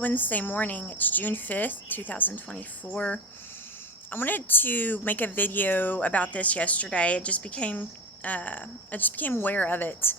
Wednesday morning. It's June 5th, 2024. I wanted to make a video about this yesterday. I just became aware of it.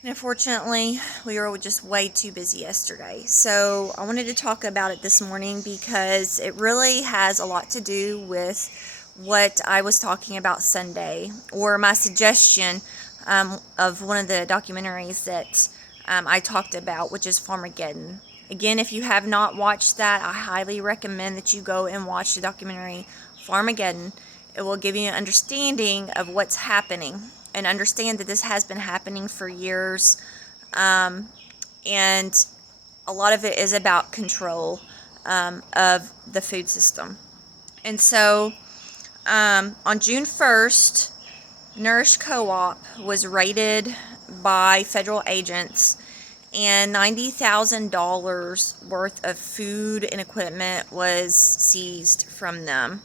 And unfortunately, we were just way too busy yesterday. So I wanted to talk about it this morning because it really has a lot to do with what I was talking about Sunday, or my suggestion of one of the documentaries that I talked about, which is Farmageddon. Again, if you have not watched that, I highly recommend that you go and watch the documentary Farmageddon. It will give you an understanding of what's happening and understand that this has been happening for years. And a lot of it is about control of the food system. And so on June 1st, Nourish Co-op was raided by federal agents, and $90,000 worth of food and equipment was seized from them.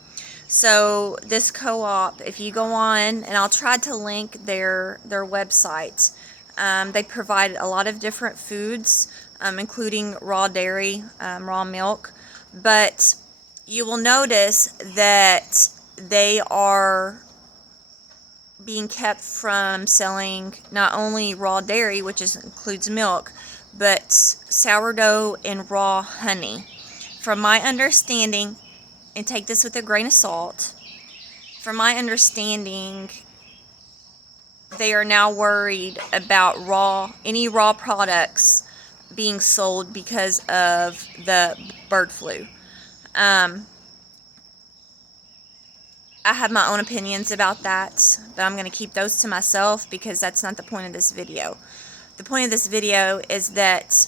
So this co-op, if you go on, and I'll try to link their website, they provide a lot of different foods, including raw dairy, raw milk, but you will notice that they are being kept from selling not only raw dairy, which includes milk, but sourdough and raw honey. From my understanding, and take this with a grain of salt, from my understanding, they are now worried about any raw products being sold because of the bird flu. I have my own opinions about that, but I'm going to keep those to myself because that's not the point of this video. The point of this video is that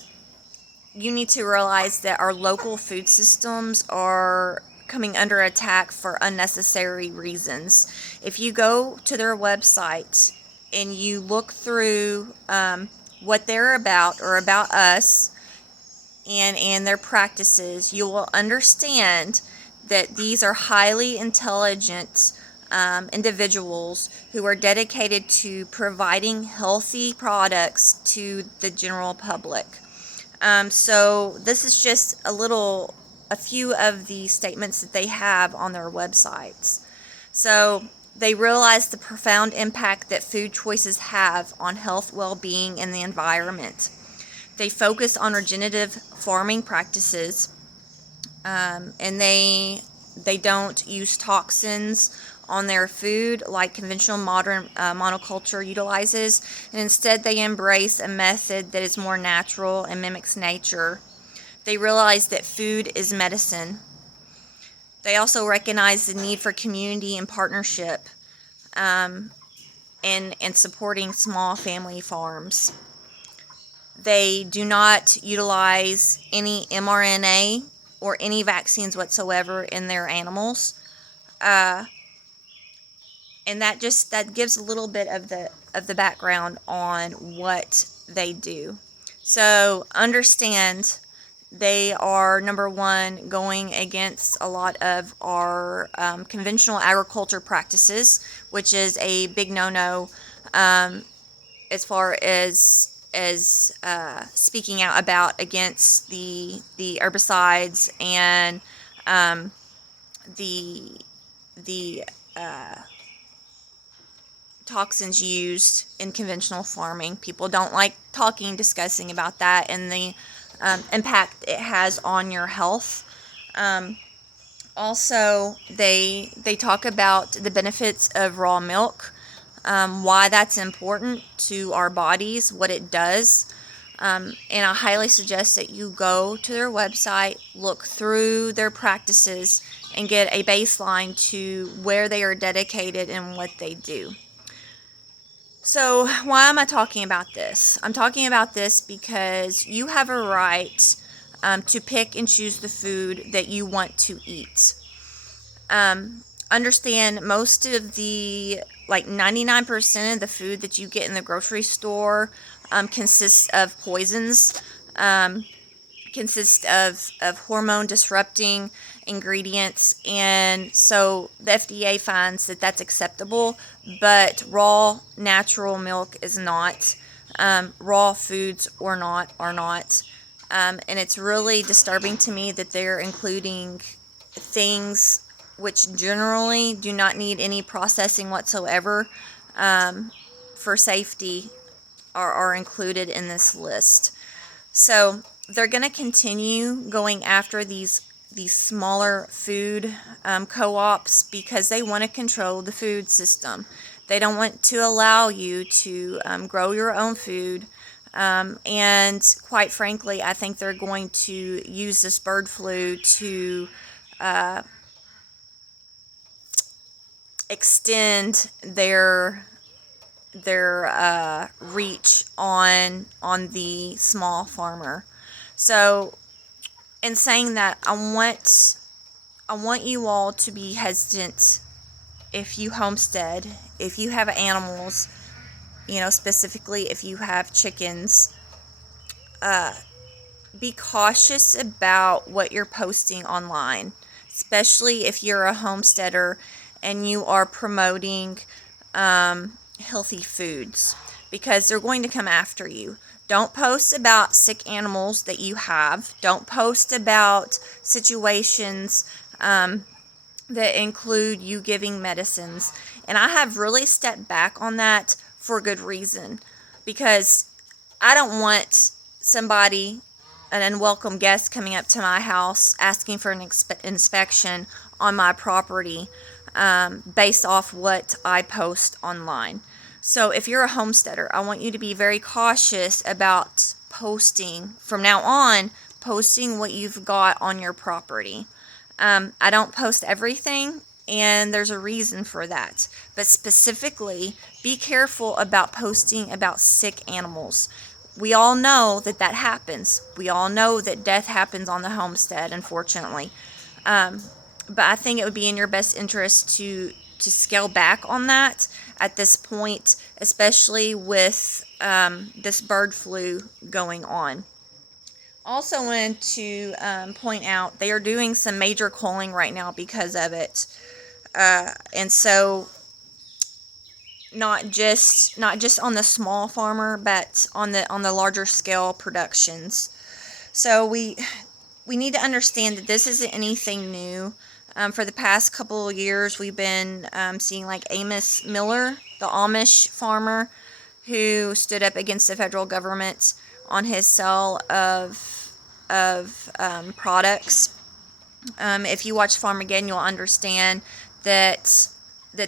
you need to realize that our local food systems are coming under attack for unnecessary reasons. If you go to their website and you look through what they're about, or about us, and their practices, you will understand that these are highly intelligent individuals who are dedicated to providing healthy products to the general public. So this is just a few of the statements that they have on their websites. So they realize the profound impact that food choices have on health, well-being, and the environment. They focus on regenerative farming practices. And they don't use toxins on their food like conventional modern monoculture utilizes, and instead they embrace a method that is more natural and mimics nature. They realize that food is medicine. They also recognize the need for community and partnership, and supporting small family farms. They do not utilize any mRNA or any vaccines whatsoever in their animals, and that gives a little bit of the background on what they do. So understand, they are, number one, going against a lot of our conventional agriculture practices, which is a big no-no as far as speaking out about against the herbicides and the toxins used in conventional farming. People don't like discussing about that and the impact it has on your health. Also, they talk about the benefits of raw milk, why that's important to our bodies, what it does. And I highly suggest that you go to their website, look through their practices, and get a baseline to where they are dedicated and what they do. So why am I talking about this? I'm talking about this because you have a right to pick and choose the food that you want to eat. Understand, most of the, 99% of the food that you get in the grocery store consists of poisons, consists of hormone disrupting ingredients, and so the FDA finds that that's acceptable, but raw natural milk is not. Raw foods are not. And it's really disturbing to me that they're including things which generally do not need any processing whatsoever, for safety, are included in this list. So they're going to continue going after these smaller food co-ops because they want to control the food system. They don't want to allow you to grow your own food. And quite frankly, I think they're going to use this bird flu to extend their reach on the small farmer. So in saying that, I want you all to be hesitant if you homestead, if you have animals, specifically if you have chickens. Be cautious about what you're posting online, especially if you're a homesteader and you are promoting healthy foods, because they're going to come after you. Don't post about sick animals that you have. Don't post about situations that include you giving medicines. And I have really stepped back on that for good reason, because I don't want somebody, an unwelcome guest, coming up to my house asking for an inspection on my property based off what I post online. So if you're a homesteader, I want you to be very cautious about posting, from now on, posting what you've got on your property. I don't post everything, and there's a reason for that. But specifically, be careful about posting about sick animals. We all know that happens. We all know that death happens on the homestead, unfortunately. But I think it would be in your best interest to scale back on that at this point, especially with this bird flu going on. Also wanted to point out they are doing some major culling right now because of it, and so not just on the small farmer, but on the larger scale productions. So we need to understand that this isn't anything new. For the past couple of years, we've been seeing like Amos Miller, the Amish farmer, who stood up against the federal government on his sale of products. If you watch Farmageddon, you'll understand that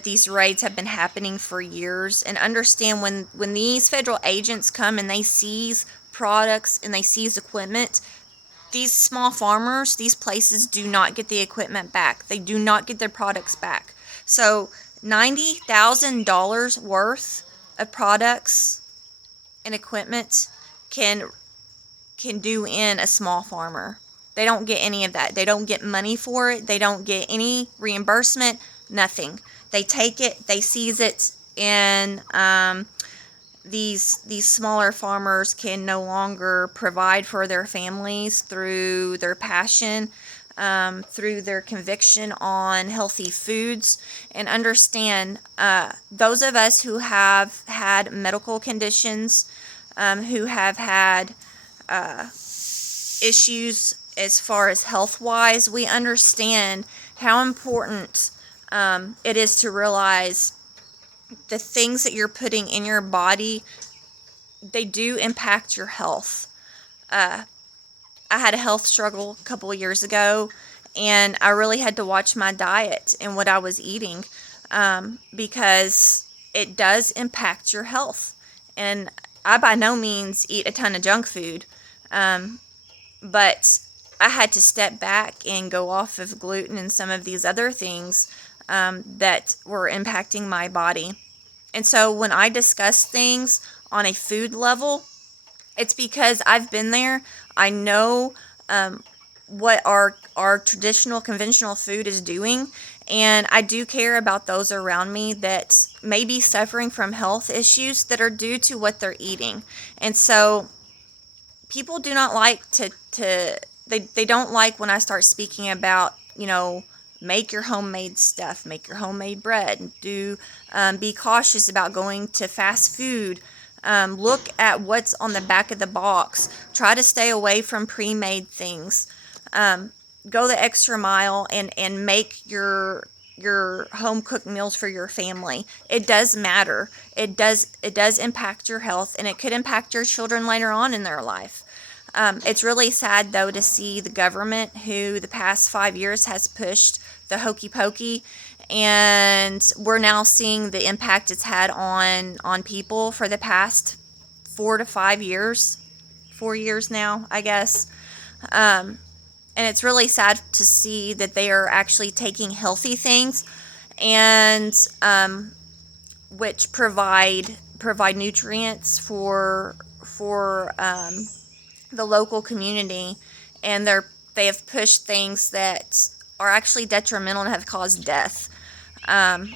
these raids have been happening for years, and understand when these federal agents come and they seize products and they seize equipment, these small farmers, these places do not get the equipment back. They do not get their products back. So $90,000 worth of products and equipment can do in a small farmer. They don't get any of that. They don't get money for it. They don't get any reimbursement, nothing. They take it, they seize it, and these smaller farmers can no longer provide for their families through their passion, through their conviction on healthy foods. And understand, those of us who have had medical conditions, who have had issues as far as health-wise, we understand how important it is to realize the things that you're putting in your body, they do impact your health. I had a health struggle a couple of years ago, and I really had to watch my diet and what I was eating, because it does impact your health. And I by no means eat a ton of junk food, but I had to step back and go off of gluten and some of these other things that were impacting my body. And so when I discuss things on a food level, it's because I've been there. I know what our traditional, conventional food is doing, and I do care about those around me that may be suffering from health issues that are due to what they're eating. And so people do not like they don't like when I start speaking about, make your homemade stuff, make your homemade bread, be cautious about going to fast food Look at what's on the back of the box. Try to stay away from pre-made things. Go the extra mile and make your home cooked meals for your family. It does matter. It does impact your health, and it could impact your children later on in their life. It's really sad though to see the government, who the past 5 years has pushed the hokey pokey, and we're now seeing the impact it's had on people for the past 4 to 5 years, 4 years now, I guess. And it's really sad to see that they are actually taking healthy things and which provide nutrients for the local community, and they have pushed things that are actually detrimental and have caused death. Um,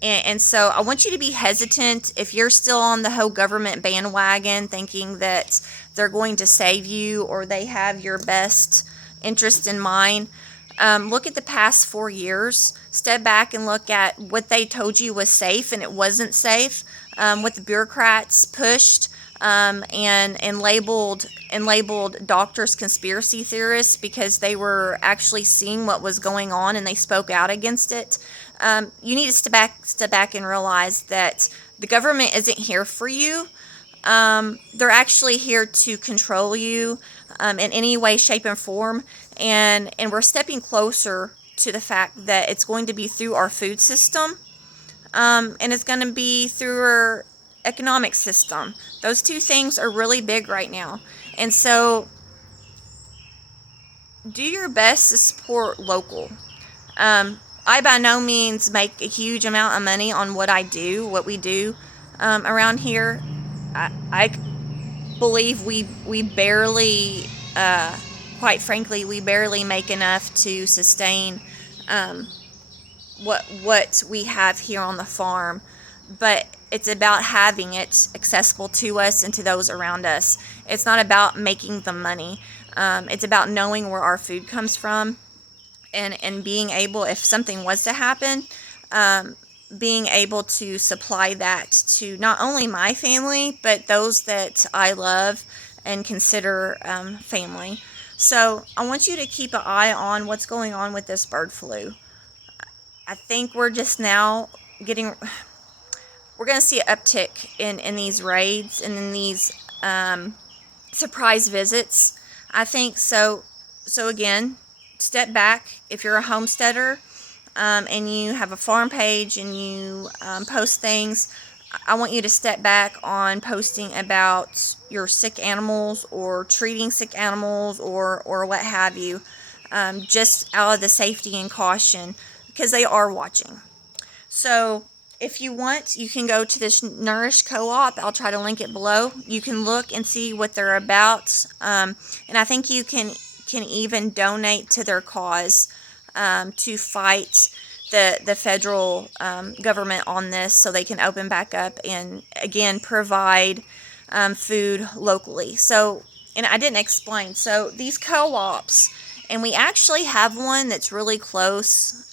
and so I want you to be hesitant if you're still on the whole government bandwagon, thinking that they're going to save you or they have your best interest in mind. Look at the past 4 years. Step back and look at what they told you was safe and it wasn't safe. What the bureaucrats pushed, and labeled doctors conspiracy theorists because they were actually seeing what was going on and they spoke out against it. You need to step back and realize that the government isn't here for you. They're actually here to control you in any way, shape, and form. And we're stepping closer to the fact that it's going to be through our food system, and it's going to be through our economic system. Those two things are really big right now. And so do your best to support local. I by no means make a huge amount of money on what we do around here. I believe we barely, quite frankly, we barely make enough to sustain um, what we have here on the farm. But it's about having it accessible to us and to those around us. It's not about making the money. It's about knowing where our food comes from, and being able, if something was to happen, being able to supply that to not only my family, but those that I love and consider family. So I want you to keep an eye on what's going on with this bird flu. I think we're just now getting, we're going to see an uptick in these raids and in these surprise visits. I think so. So again, step back. If you're a homesteader and you have a farm page and you post things, I want you to step back on posting about your sick animals or treating sick animals or what have you, just out of the safety and caution, because they are watching. So if you want, you can go to this Nourish Co-op. I'll try to link it below. You can look and see what they're about, and I think you can even donate to their cause, to fight the federal government on this, so they can open back up and again provide food locally. So, and I didn't explain. So these co-ops, and we actually have one that's really close,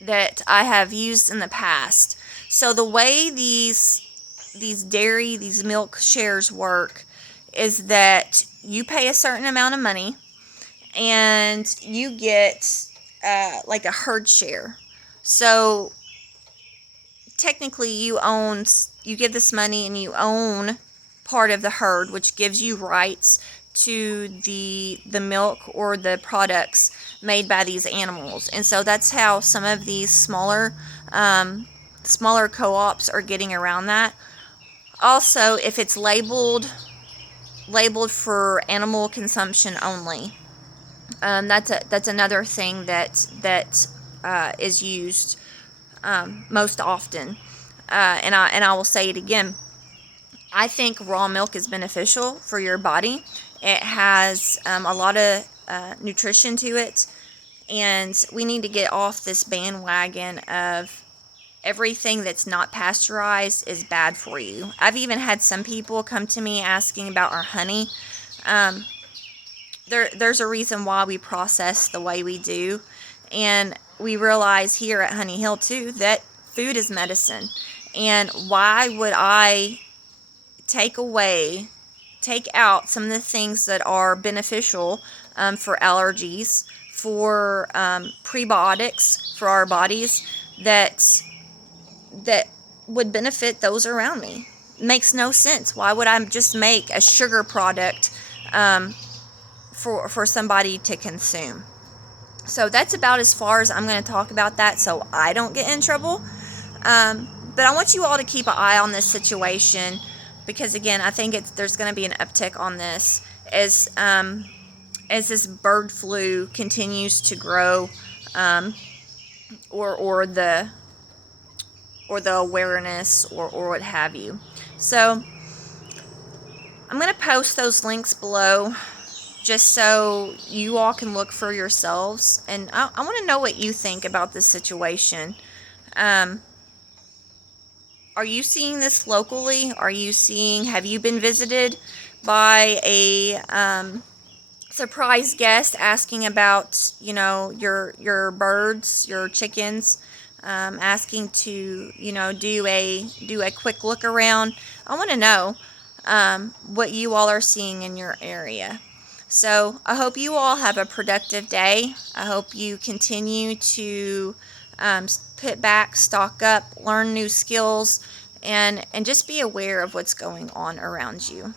that I have used in the past. So the way these milk shares work is that you pay a certain amount of money and you get like a herd share. So technically you give this money and you own part of the herd, which gives you rights to the milk or the products made by these animals. And so that's how some of these smaller co-ops are getting around that. Also, if it's labeled for animal consumption only, that's another thing that is used most often. And I will say it again. I think raw milk is beneficial for your body. It has a lot of nutrition to it, and we need to get off this bandwagon of everything that's not pasteurized is bad for you. I've even had some people come to me asking about our honey. There's a reason why we process the way we do, and we realize here at Honey Hill too that food is medicine, And why would I take out some of the things that are beneficial for allergies, for prebiotics for our bodies that would benefit those around me? Makes no sense. Why would I just make a sugar product for somebody to consume? So that's about as far as I'm going to talk about that, so I don't get in trouble. But I want you all to keep an eye on this situation, because again, I think there's going to be an uptick on this as this bird flu continues to grow, or the awareness, or what have you. So I'm going to post those links below just so you all can look for yourselves. And I want to know what you think about this situation. Are you seeing this locally? Have you been visited by a surprise guest asking about, your birds, your chickens, asking to, do a quick look around? I want to know what you all are seeing in your area. So I hope you all have a productive day. I hope you continue to put back, stock up, learn new skills, and just be aware of what's going on around you.